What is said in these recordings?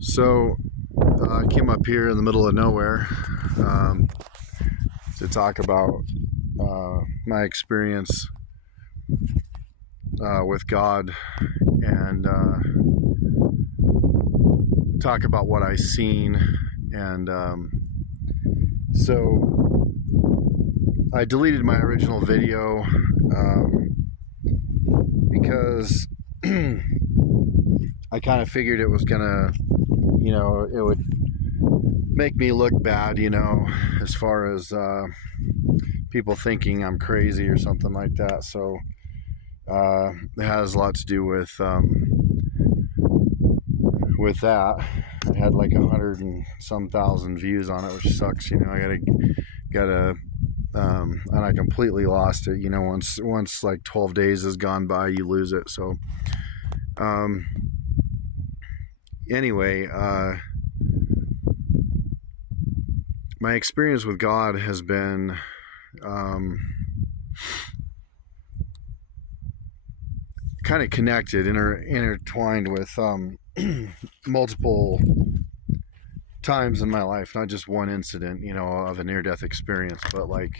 So I came up here in the middle of nowhere um, to talk about my experience with God and talk about what I seen. And so I deleted my original video because I kind of figured it was gonna, it would make me look bad, as far as people thinking I'm crazy or something like that. So it has a lot to do with that. I had like 100 and some thousand views on it, which sucks. I gotta and I completely lost it. Once like 12 days has gone by, you lose it. So anyway, my experience with God has been kind of connected, intertwined with multiple times in my life, not just one incident, of a near-death experience, but like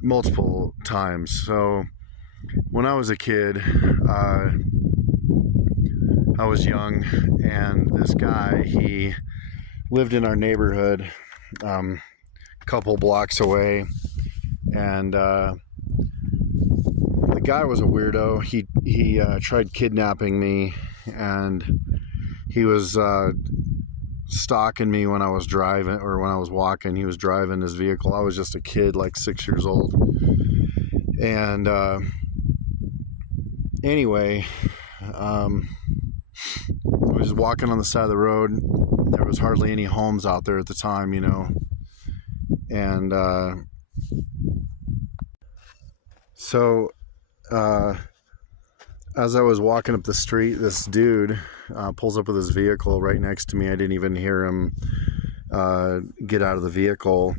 multiple times. So when I was a kid, I was young, and this guy, he lived in our neighborhood, a couple blocks away, and the guy was a weirdo. He tried kidnapping me, and he was stalking me when I was driving, or when I was walking. He was driving his vehicle. I was just a kid, like 6 years old. And anyway, I was walking on the side of the road. There was hardly any homes out there at the time, and so as I was walking up the street, this dude pulls up with his vehicle right next to me. I didn't even hear him get out of the vehicle,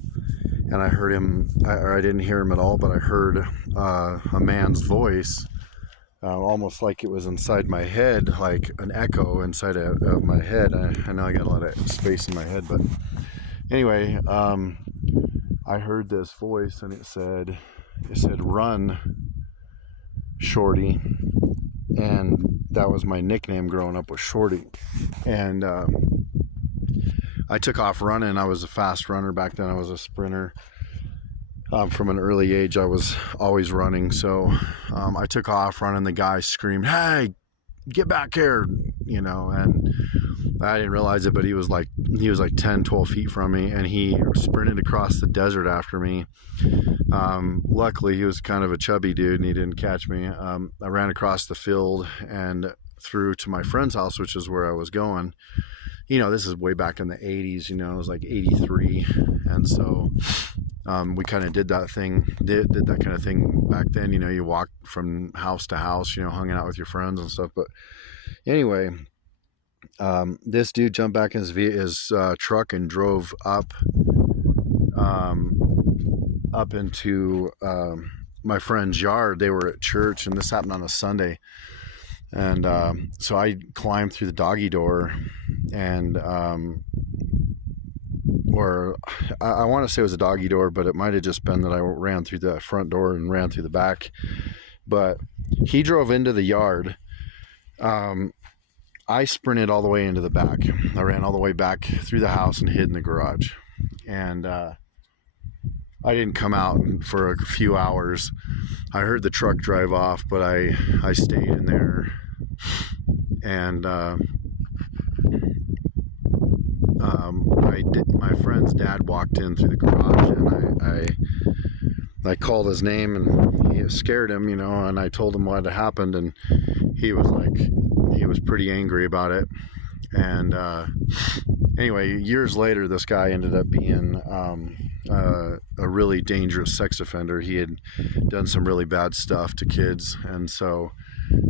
and I heard him, or I didn't hear him at all, but I heard a man's voice, almost like it was inside my head, like an echo inside of my head. I know I got a lot of space in my head, but anyway, I heard this voice, and it said, "Run, Shorty." And that was my nickname growing up, was Shorty. And I took off running. I was a fast runner back then. I was a sprinter. From an early age, I was always running. So I took off running. The guy screamed, "Hey, get back here," and I didn't realize it, but he was like 10, 12 feet from me, and he sprinted across the desert after me. Luckily, he was kind of a chubby dude, and he didn't catch me. I ran across the field and through to my friend's house, which is where I was going. This is way back in the 80s, it was like 83. And so we kind of did that kind of thing back then. You walked from house to house, hanging out with your friends and stuff. But anyway, this dude jumped back in his truck and drove up into my friend's yard. They were at church, and this happened on a Sunday. And so I climbed through the doggy door, and or I want to say it was a doggy door, but it might have just been that I ran through the front door and ran through the back. But he drove into the yard. I sprinted all the way into the back. I ran all the way back through the house and hid in the garage. And I didn't come out for a few hours. I heard the truck drive off, but I stayed in there. And my friend's dad walked in through the garage, and I called his name, and he scared him, and I told him what had happened, and he was pretty angry about it. And anyway, years later, this guy ended up being a really dangerous sex offender. He had done some really bad stuff to kids, and so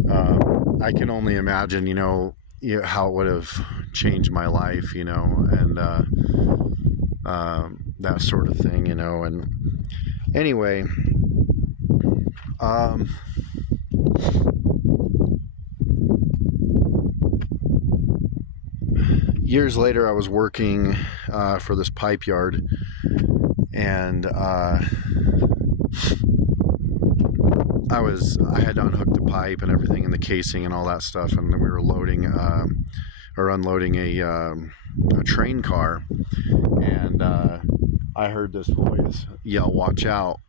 I can only imagine, how it would have changed my life, and that sort of thing, and anyway, years later, I was working for this pipe yard, and I had to unhook the pipe and everything, and the casing and all that stuff, and we were loading or unloading a train car, and I heard this voice yell, "Watch out!"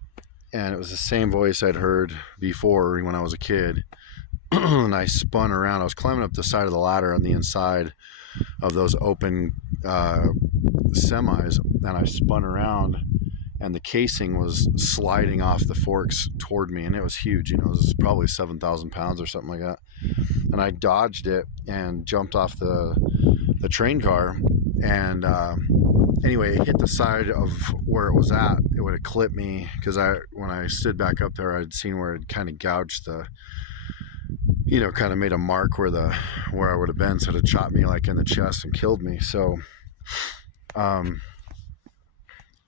And it was the same voice I'd heard before when I was a kid. And I spun around. I was climbing up the side of the ladder on the inside of those open semis, and I spun around, and the casing was sliding off the forks toward me, and it was huge. You know, it was probably 7,000 pounds or something like that. And I dodged it and jumped off the train car, and anyway, it hit the side of where it was at. It would have clipped me, because when I stood back up there, I'd seen where it kind of gouged the, you know, kind of made a mark where I would have been, so it had chopped me like in the chest and killed me. So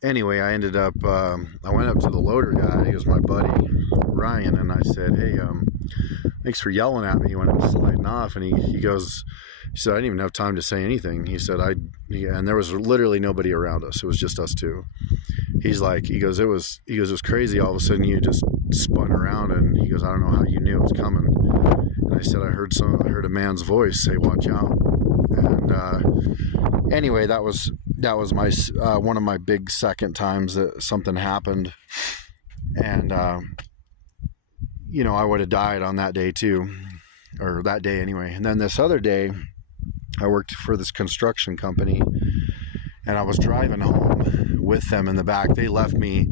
anyway, I ended up I went up to the loader guy. He was my buddy Ryan, and I said, "Hey, thanks for yelling at me when it was sliding off." And he said, "I didn't even have time to say anything." He said, and there was literally nobody around us. It was just us two. He goes, it was crazy. All of a sudden you just spun around, and he goes, "I don't know how you knew it was coming." And I said, I heard a man's voice say, "Watch out." And anyway, that was my one of my big second times that something happened. And you know, I would have died on that day too, or that day anyway. And then this other day, I worked for this construction company, and I was driving home with them in the back. They left me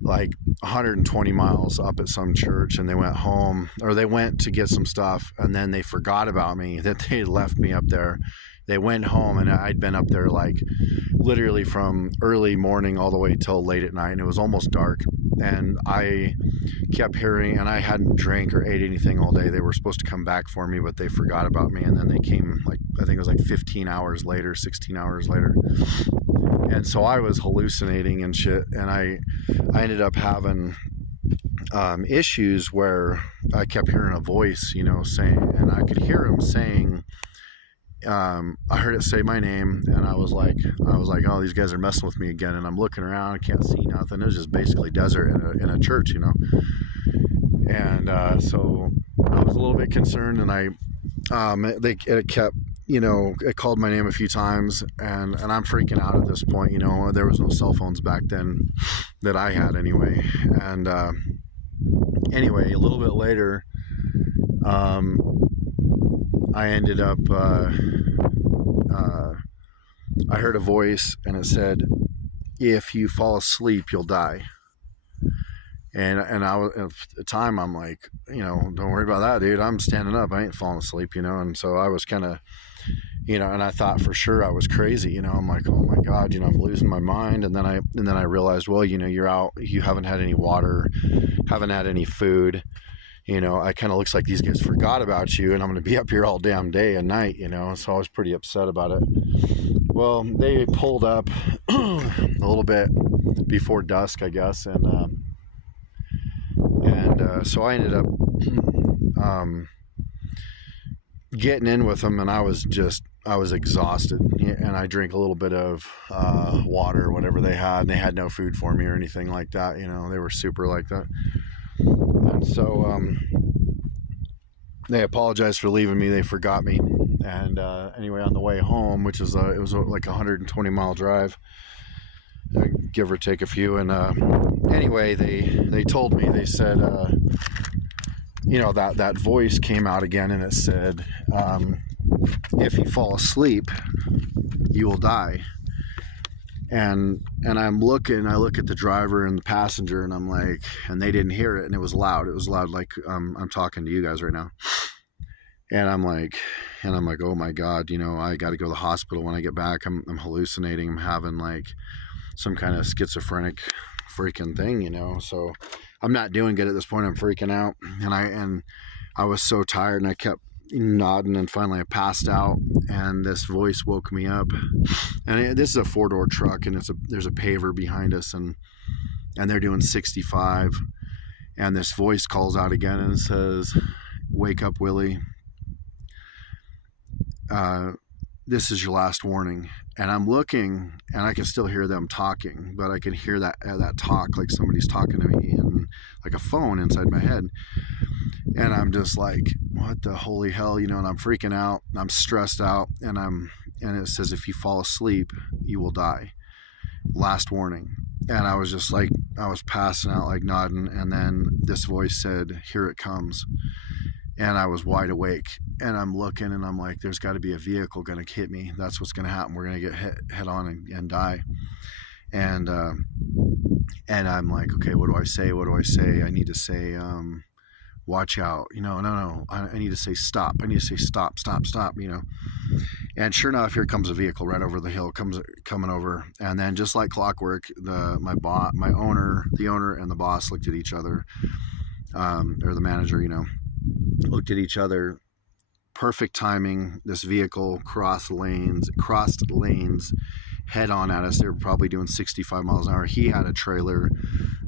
like 120 miles up at some church, and they went home, or they went to get some stuff, and then they forgot about me, that they left me up there. They went home, and I'd been up there like literally from early morning all the way till late at night, and it was almost dark. And I kept hearing, and I hadn't drank or ate anything all day. They were supposed to come back for me, but they forgot about me. And then they came, like, I think it was like 15 hours later, 16 hours later. And so I was hallucinating and shit. And I ended up having issues where I kept hearing a voice, you know, saying, and I could hear him saying, I heard it say my name, and I was like, "Oh, these guys are messing with me again." And I'm looking around, I can't see nothing. It was just basically desert in a church, you know. And so I was a little bit concerned, and it kept, you know, it called my name a few times, and I'm freaking out at this point. You know, there was no cell phones back then that I had anyway. And anyway, a little bit later, I ended up, I heard a voice, and it said, "If you fall asleep, you'll die." And I was, at the time, I'm like, you know, "Don't worry about that, dude. I'm standing up. I ain't falling asleep," you know. And so I was kind of, you know, and I thought for sure I was crazy, you know. I'm like, "Oh my God, you know, I'm losing my mind." And then I realized, well, you know, you're out, you haven't had any water, haven't had any food. You know, I kind of looks like these guys forgot about you, and I'm going to be up here all damn day and night, you know. So I was pretty upset about it. Well, they pulled up a little bit before dusk, I guess, and so I ended up getting in with them, and I was exhausted, and I drank a little bit of water or whatever they had, and they had no food for me or anything like that. You know, they were super like that. And so they apologized for leaving me. They forgot me. And anyway, on the way home, which is it was like a 120-mile drive, give or take a few. And anyway, they told me, they said, you know, that voice came out again, and it said, "If you fall asleep, you will die." And I look at the driver and the passenger, and I'm like, and they didn't hear it, and it was loud. It was loud, like I'm talking to you guys right now. And I'm like, "Oh my God, you know, I got to go to the hospital when I get back. I'm hallucinating. I'm having like some kind of schizophrenic freaking thing, you know." So I'm not doing good at this point. I'm freaking out, and I was so tired, and I kept nodding, and finally I passed out, and this voice woke me up. And this is a 4-door truck, and there's a paver behind us, and they're doing 65, and this voice calls out again and says, "Wake up, Willie. this is your last warning. And I'm looking, and I can still hear them talking, but I can hear that talk like somebody's talking to me in like a phone inside my head. And I'm just like, what the holy hell, and I'm freaking out. I'm stressed out, and it says, if you fall asleep, you will die. Last warning. And I was just like, I was passing out, like nodding, and then this voice said, here it comes. And I was wide awake, and I'm looking, and I'm like, there's got to be a vehicle going to hit me. That's what's going to happen. We're going to get hit head on and die. And I'm like, okay, what do I say? What do I say? I need to say, watch out. No. I need to say stop. I need to say stop. And sure enough, here comes a vehicle right over the hill, coming over. And then just like clockwork, the owner and the boss looked at each other, or the manager, looked at each other. Perfect timing. This vehicle crossed lanes head on at us. They were probably doing 65 miles an hour. He had a trailer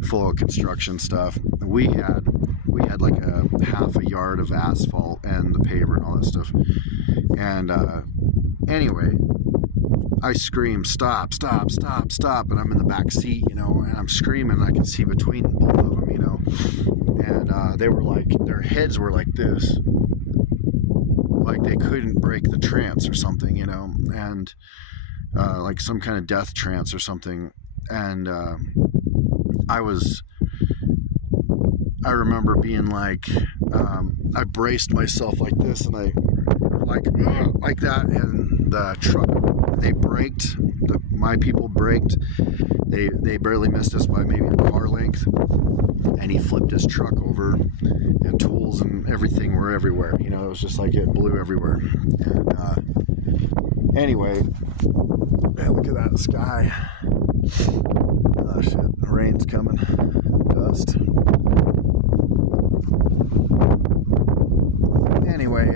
full of construction stuff. We had like a half a yard of asphalt and the paver and all that stuff. And anyway, I scream, stop, and I'm in the back seat, and I'm screaming. I can see between both of them, and they were like, their heads were like this, like they couldn't break the trance or something, and like some kind of death trance or something. And I remember being like, I braced myself like this, and I like that, and the truck, they braked, my people braked, they barely missed us by maybe a car length, and he flipped his truck over, and tools and everything were everywhere. It was just like it blew everywhere. And anyway, man, look at that sky. Oh shit, the rain's coming, dust. Anyway,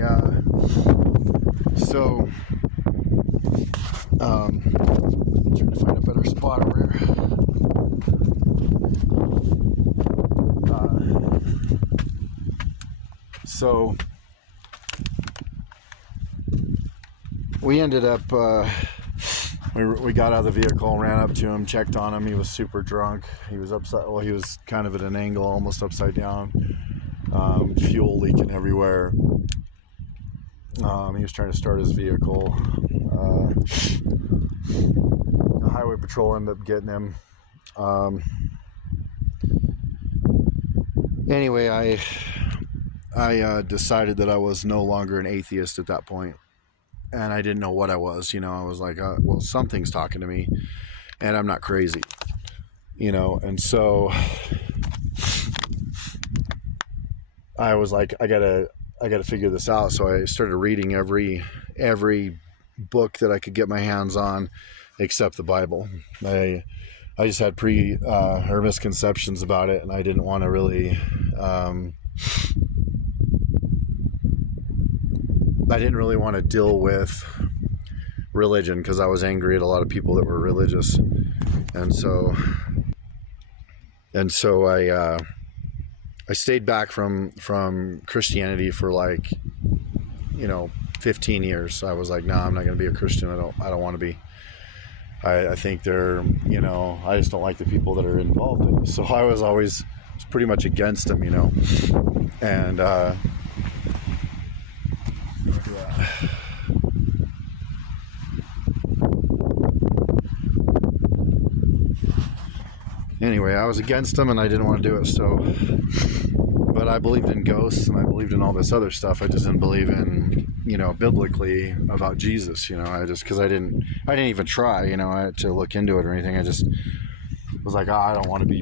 so I'm trying to find a better spot over here. So we ended up, we got out of the vehicle and ran up to him, checked on him. He was super drunk. He was upside, well, he was kind of at an angle, almost upside down. Fuel leaking everywhere. He was trying to start his vehicle. The highway patrol ended up getting him. Anyway, I decided that I was no longer an atheist at that point, and I didn't know what I was. I was like, well, something's talking to me, and I'm not crazy, and so I was like, I gotta figure this out. So I started reading every book that I could get my hands on, except the Bible. I just had or misconceptions about it, and I didn't want to really. I didn't really want to deal with religion because I was angry at a lot of people that were religious, and so I stayed back from Christianity for 15 years. I was like, no, I'm not going to be a Christian. I don't want to be. I think they're, I just don't like the people that are involved in it. So I was pretty much against them, and anyway, I was against them, and I didn't want to do it. So, but I believed in ghosts, and I believed in all this other stuff. I just didn't believe in, biblically about Jesus. Because I didn't even try, to look into it or anything. I just was like, I don't want to do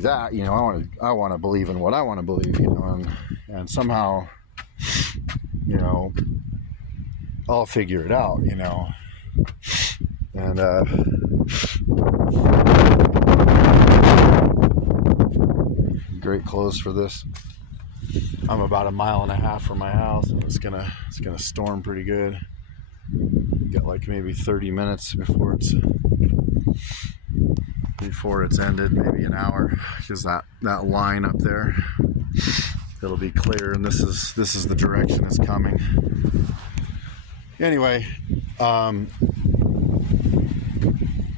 that. I want to believe in what I want to believe. And somehow, I'll figure it out. And great clothes for this. I'm about 1.5 miles from my house, and it's gonna storm pretty good. Got like maybe 30 minutes before it's ended, maybe an hour, because that line up there, it'll be clear, and this is the direction it's coming. Anyway, Um,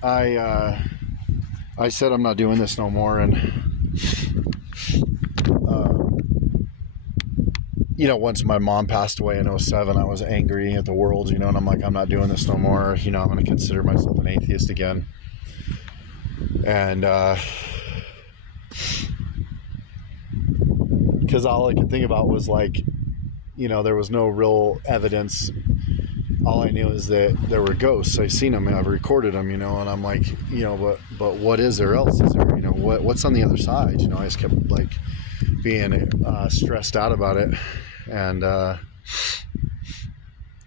I said I'm not doing this no more, and uh, once my mom passed away in '07, I was angry at the world, and I'm like, I'm not doing this no more. I'm going to consider myself an atheist again, and because all I could think about was like, there was no real evidence. All I knew is that there were ghosts. I've seen them, and I've recorded them, and I'm like, but what is there else? Is there, what's on the other side? I just kept like being stressed out about it, and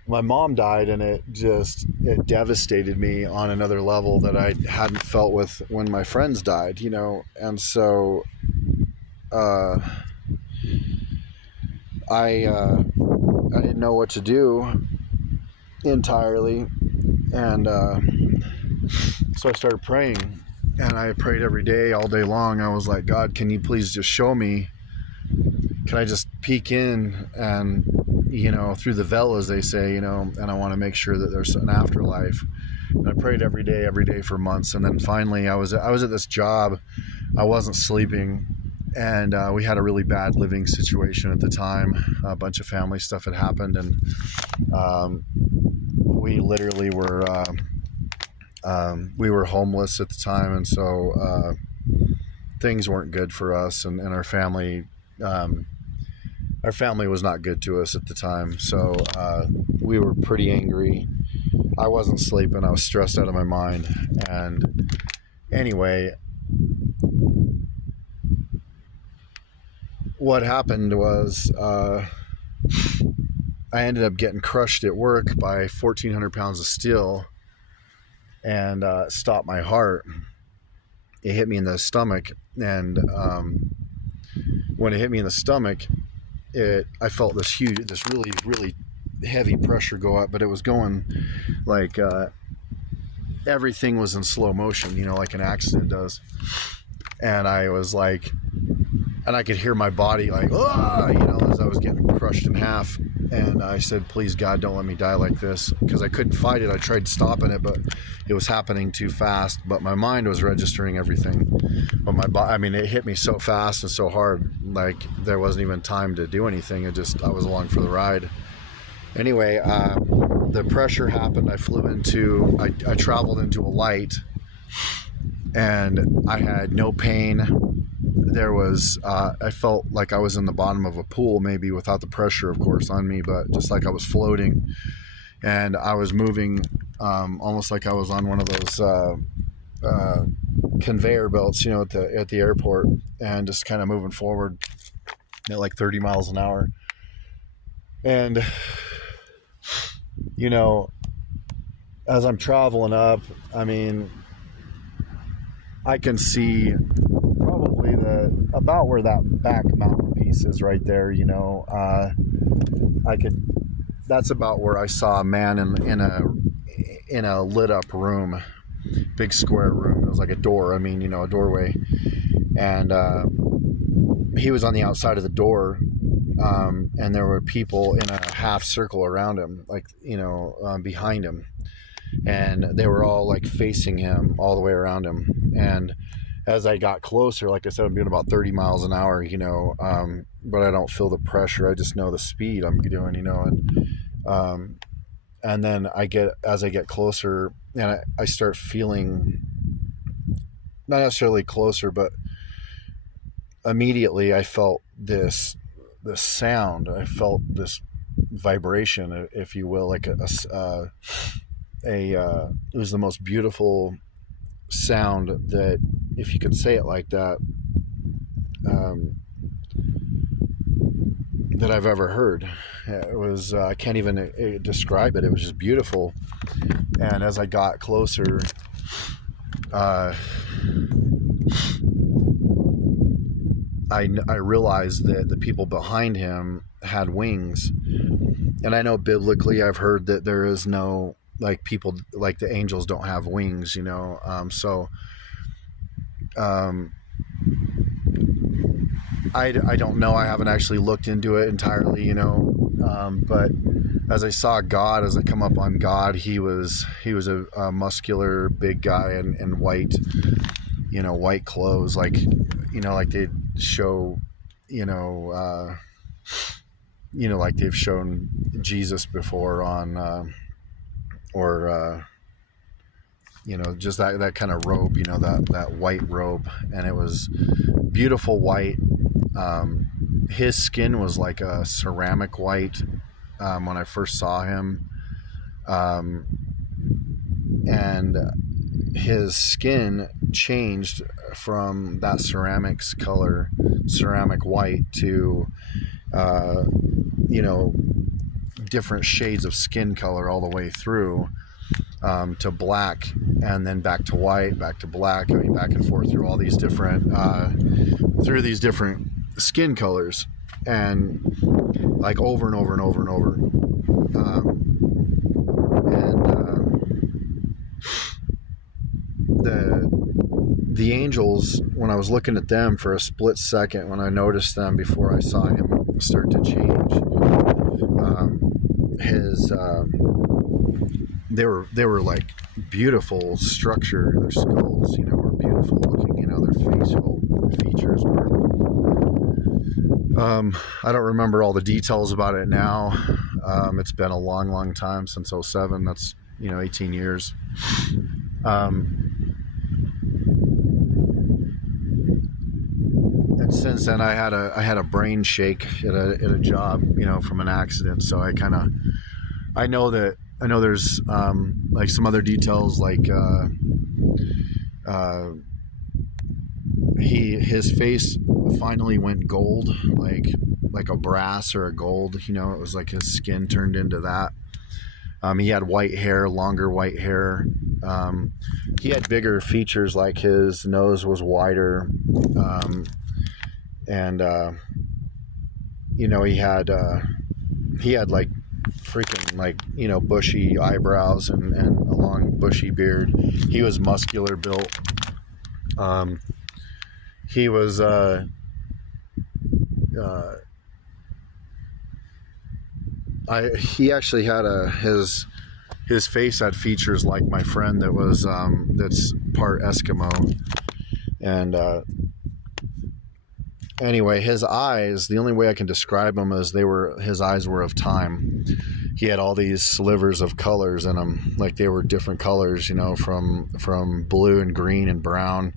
my mom died, and it devastated me on another level that I hadn't felt with when my friends died, and so I didn't know what to do entirely, and so I started praying, and I prayed every day, all day long. I was like, God, can you please just show me? Can I just peek in and through the veil, as they say, and I want to make sure that there's an afterlife. And I prayed every day for months, and then finally I was at this job. I wasn't sleeping, and we had a really bad living situation at the time. A bunch of family stuff had happened, and we literally were homeless at the time, and so things weren't good for us, and our family was not good to us at the time. So we were pretty angry. I wasn't sleeping. I was stressed out of my mind. And anyway, what happened was I ended up getting crushed at work by 1,400 pounds of steel, and stopped my heart. It hit me in the stomach, and when it hit me in the stomach, I felt this really, really heavy pressure go up, but it was going like everything was in slow motion, like an accident does. And I was like, and I could hear my body like, as I was getting crushed in half. And I said, please, God, don't let me die like this, because I couldn't fight it. I tried stopping it, but it was happening too fast. But my mind was registering everything. But my body, it hit me so fast and so hard, like there wasn't even time to do anything. I was along for the ride. Anyway, the pressure happened. I traveled into a light, and I had no pain. There was, I felt like I was in the bottom of a pool, maybe without the pressure, of course, on me, but just like I was floating, and I was moving, almost like I was on one of those conveyor belts, at the airport, and just kind of moving forward at like 30 miles an hour. And, as I'm traveling up, I can see probably about where that back mountain piece is right there, that's about where I saw a man in a lit up room, big square room. It was like a door, a doorway. And he was on the outside of the door, and there were people in a half circle around him, like, behind him. And they were all like facing him all the way around him. And as I got closer, like I said, I'm doing about 30 miles an hour, but I don't feel the pressure. I just know the speed I'm doing, and then as I get closer, and I start feeling, not necessarily closer, but immediately I felt this sound. I felt this vibration, if you will, like it was the most beautiful sound that, if you could say it like that, that I've ever heard. It was, I can't even describe it. It was just beautiful. And as I got closer, I realized that the people behind him had wings. And I know biblically I've heard that there is no, like, people, like the angels don't have wings, I don't know. I haven't actually looked into it entirely, but as I saw God, as I come up on God, he was a muscular big guy in white, white clothes, like, like they'd show, like they've shown Jesus before on, or just that kind of robe, that white robe, and it was beautiful white. His skin was like a ceramic white when I first saw him, and his skin changed from that ceramic white to different shades of skin color all the way through, to black, and then back to white, back to black. I mean, back and forth through all these different skin colors, and like over and over and over and over. The angels, when I was looking at them for a split second, when I noticed them before I saw him start to change, they were like beautiful structure. Their skulls, were beautiful looking. Their facial features were. I don't remember all the details about it now. It's been a long, long time since 2007. That's 18 years. And since then, I had a brain shake at a job, from an accident. So I know there's like some other details, like his face finally went gold, like a brass or a gold. It was like his skin turned into that. He had white hair, longer white hair. He had bigger features, like his nose was wider. And he had like freaking, like, bushy eyebrows and a long bushy beard. He was muscular built. He was he actually had his face had features like my friend that was that's part Eskimo. And anyway, his eyes, the only way I can describe them is his eyes were of time. He had all these slivers of colors in them, like they were different colors, from blue and green and brown.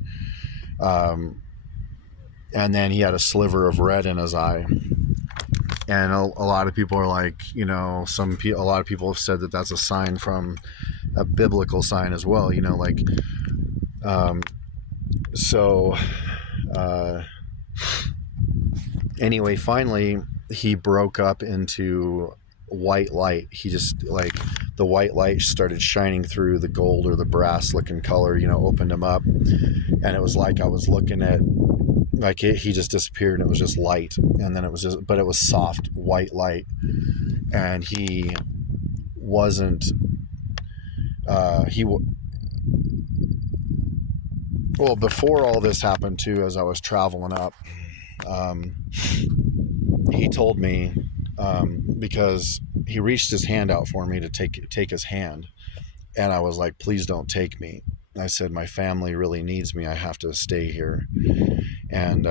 And then he had a sliver of red in his eye. And a lot of people are like, a lot of people have said that that's a sign from a biblical sign as well, anyway, finally he broke up into white light. He just, like, the white light started shining through the gold or the brass looking color, opened him up, and it was like I was looking at, like, he just disappeared, and it was just light, and then it was soft white light, and he wasn't well, before all this happened too, as I was traveling up, he told me, because he reached his hand out for me to take his hand, and I was like, please don't take me. I said, my family really needs me. I have to stay here. And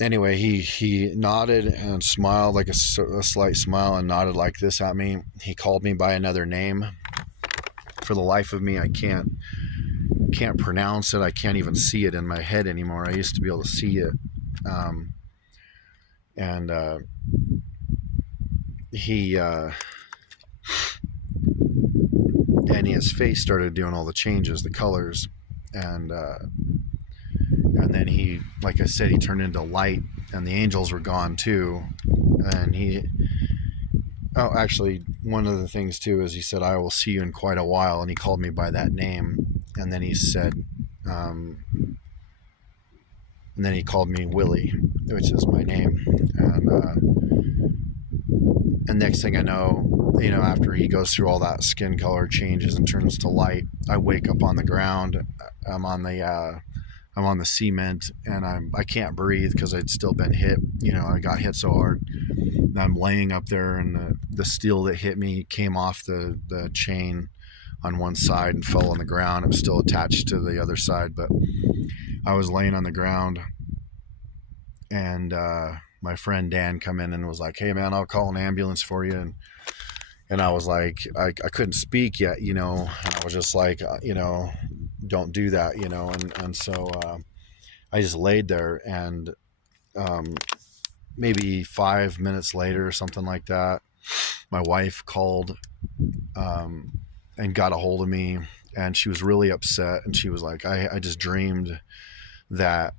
anyway, he nodded and smiled, like a slight smile, and nodded like this at me. He called me by another name. For the life of me, I can't pronounce it. I can't even see it in my head anymore. I used to be able to see it. And his face started doing all the changes, the colors, and then he, like I said, he turned into light, and the angels were gone too. And actually, one of the things too is he said, I will see you in quite a while, and he called me by that name. And then he said, and then he called me Willie, which is my name. And next thing I know, after he goes through all that skin color changes and turns to light, I wake up on the ground. I'm on I'm on the cement and I can't breathe because I'd still been hit. I got hit so hard. And I'm laying up there, and the steel that hit me came off the chain on one side and fell on the ground. It was still attached to the other side, but I was laying on the ground, and my friend Dan come in and was like, "Hey man, I'll call an ambulance for you." And I was like, I couldn't speak yet, and I was just like, don't do that, and so I just laid there, and maybe 5 minutes later or something like that, my wife called and got a hold of me, and she was really upset, and she was like, I just dreamed that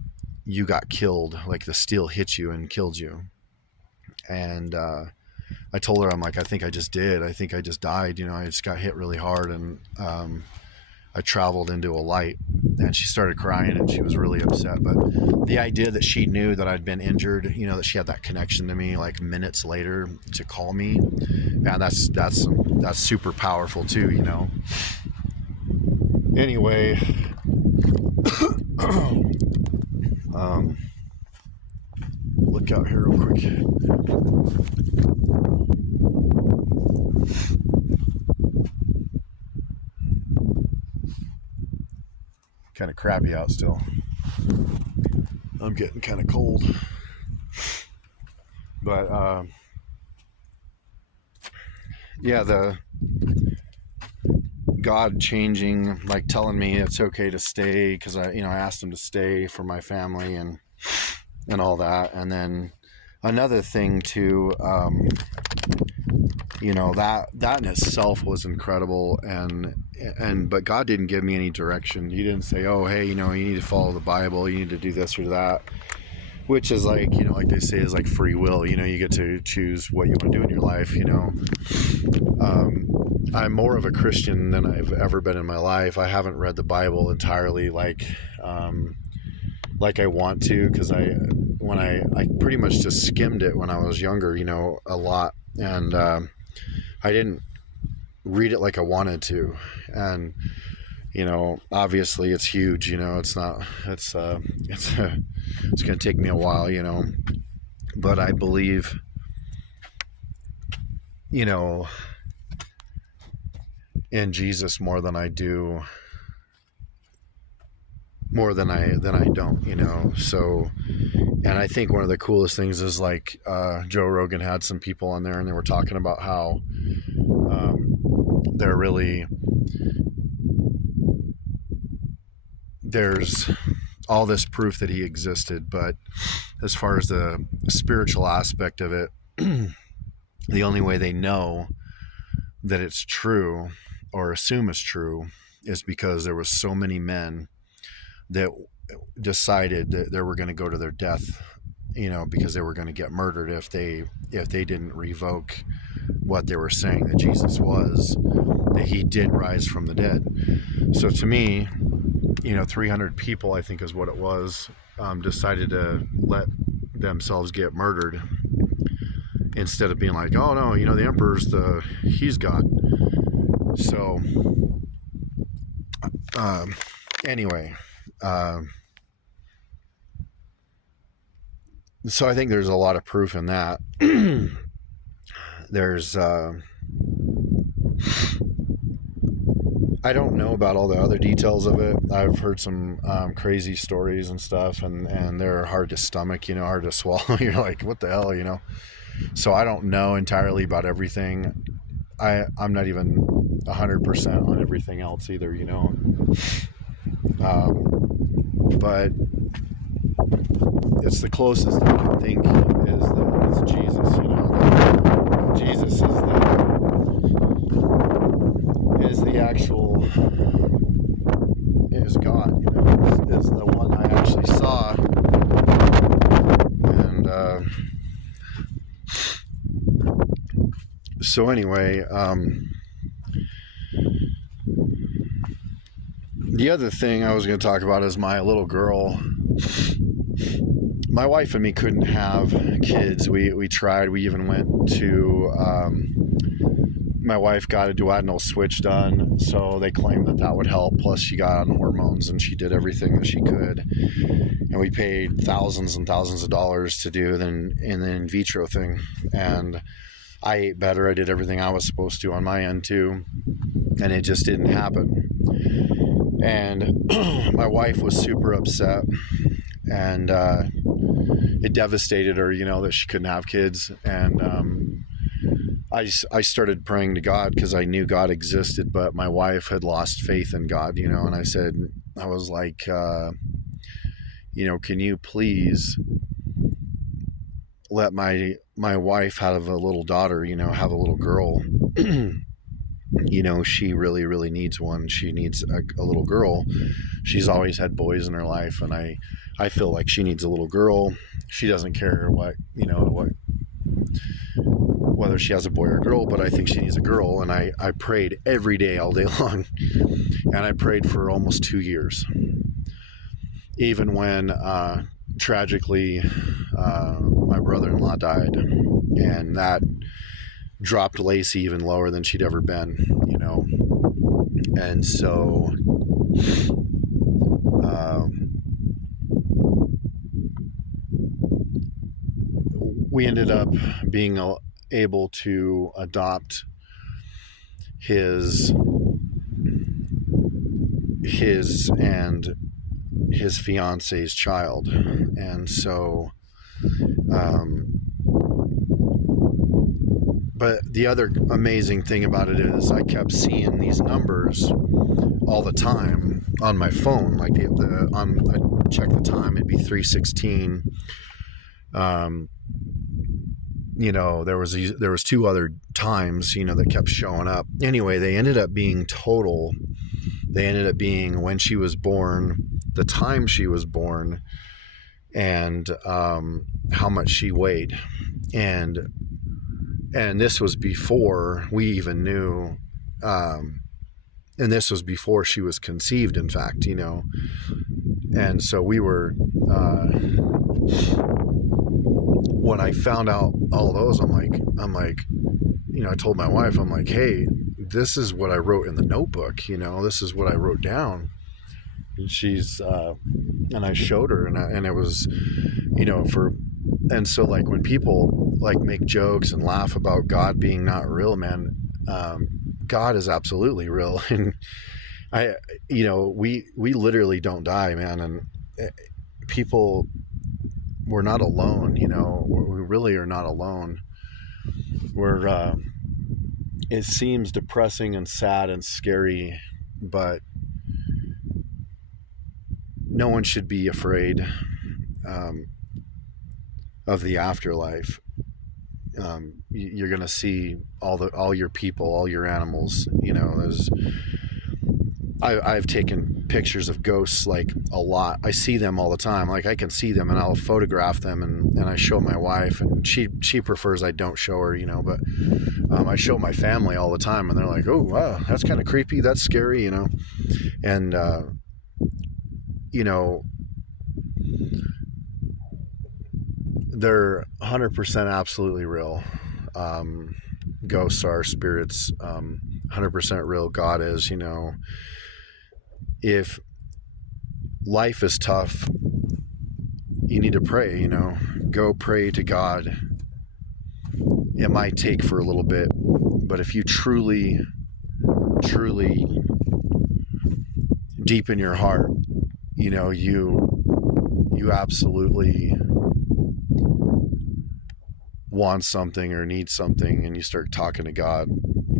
you got killed, like the steel hit you and killed you. And I told her, I'm like, I think I just did. I think I just died. I just got hit really hard, and I traveled into a light. And she started crying, and she was really upset. But the idea that she knew that I'd been injured, that she had that connection to me like minutes later to call me, man, that's super powerful too, Anyway, look out here real quick. Kind of crappy out still. I'm getting kind of cold. But yeah, the God changing, like telling me it's okay to stay, because I asked him to stay for my family and all that. And then another thing too, that in itself was incredible, but God didn't give me any direction. He didn't say, oh, hey, you need to follow the Bible, you need to do this or that, which is like, like they say, is like free will. You get to choose what you want to do in your life. I'm more of a Christian than I've ever been in my life. I haven't read the Bible entirely like I want to, because I pretty much just skimmed it when I was younger, a lot, and I didn't read it like I wanted to. And obviously it's huge, it's going to take me a while, but I believe, in Jesus more than I don't, so. And I think one of the coolest things is, like, Joe Rogan had some people on there, and they were talking about how there's all this proof that he existed, but as far as the spiritual aspect of it, the only way they know that it's true or assume it's true is because there was so many men that decided that they were going to go to their death, because they were going to get murdered if they didn't revoke what they were saying that Jesus was, that he did rise from the dead. So to me, 300 people, I think is what it was, decided to let themselves get murdered instead of being like, oh no, the emperor's he's God. So anyway, so I think there's a lot of proof in that. There's I don't know about all the other details of it. I've heard some crazy stories and stuff, and they're hard to stomach, hard to swallow. You're like, what the hell, So I don't know entirely about everything. I'm not even 100% on everything else either, but it's the closest I can think is that it's Jesus, Jesus is the actual, is God, is the one I actually saw. And so anyway, the other thing I was going to talk about is my little girl. My wife and me couldn't have kids. We tried. We even went to my wife got a duodenal switch done, so they claimed that would help. Plus, she got on hormones and she did everything that she could. And we paid thousands and thousands of dollars to do an in vitro thing. And I ate better. I did everything I was supposed to on my end too, and it just didn't happen. And my wife was super upset, and it devastated her, that she couldn't have kids. And I started praying to God because I knew God existed, but my wife had lost faith in God, and I was like, can you please let my wife have a little daughter, have a little girl. She really, really needs one. She needs a little girl. She's always had boys in her life, and I feel like she needs a little girl. She doesn't care whether she has a boy or a girl, but I think she needs a girl. And I prayed every day, all day long, and I prayed for almost 2 years. Even when tragically my brother-in-law died, and that dropped Lacey even lower than she'd ever been, and so we ended up being able to adopt his and his fiance's child. And so but the other amazing thing about it is I kept seeing these numbers all the time on my phone. Like I check the time, it'd be 3:16. There was 2 other times, that kept showing up. Anyway, they ended up being when she was born, the time she was born, and how much she weighed. And this was before we even knew, and this was before she was conceived, in fact, and so we were, when I found out all those, I'm like, I told my wife, I'm like, hey, this is what I wrote in the notebook, this is what I wrote down. And she's, and I showed her, and it was, and so like when people like make jokes and laugh about God being not real, man, God is absolutely real. And we literally don't die, man. And people, we're not alone, we really are not alone. It seems depressing and sad and scary, but no one should be afraid of the afterlife. You're going to see all your people, all your animals, I've taken pictures of ghosts like a lot. I see them all the time. Like I can see them and I'll photograph them and I show my wife, and she prefers I don't show her, but I show my family all the time, and they're like, oh wow, that's kind of creepy, that's scary, and they're 100% absolutely real. Ghosts are spirits, 100% real. God is, if life is tough, you need to pray, go pray to God. It might take for a little bit, but if you truly deep in your heart, you absolutely want something or need something, and you start talking to God,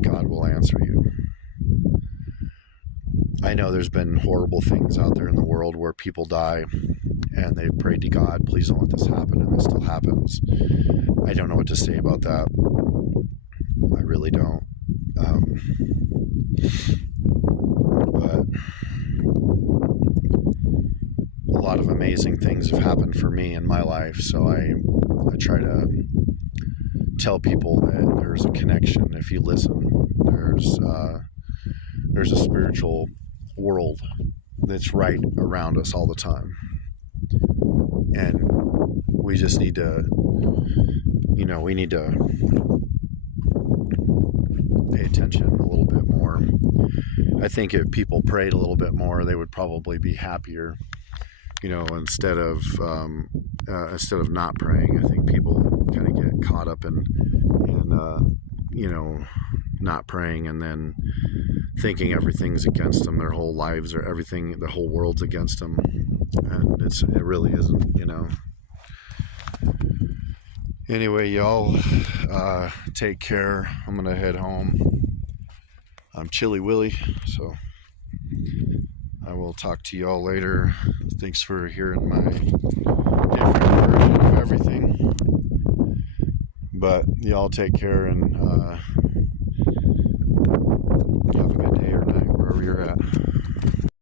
God will answer you. I know there's been horrible things out there in the world where people die and they prayed to God, please don't let this happen, and this still happens. I don't know what to say about that. I really don't. But a lot of amazing things have happened for me in my life, so I try to tell people that there's a connection if you listen. There's a spiritual world that's right around us all the time, and we just need to pay attention a little bit more. I think if people prayed a little bit more, they would probably be happier. You know, instead of not praying, I think people kind of get caught up in you know, not praying and then thinking everything's against them. Their whole lives or everything, the whole world's against them, and it really isn't. You know. Anyway, y'all, take care. I'm gonna head home. I'm Chilly Willy, so I will talk to y'all later. Thanks for hearing my different version of everything. But y'all take care and have a good day or night wherever you're at.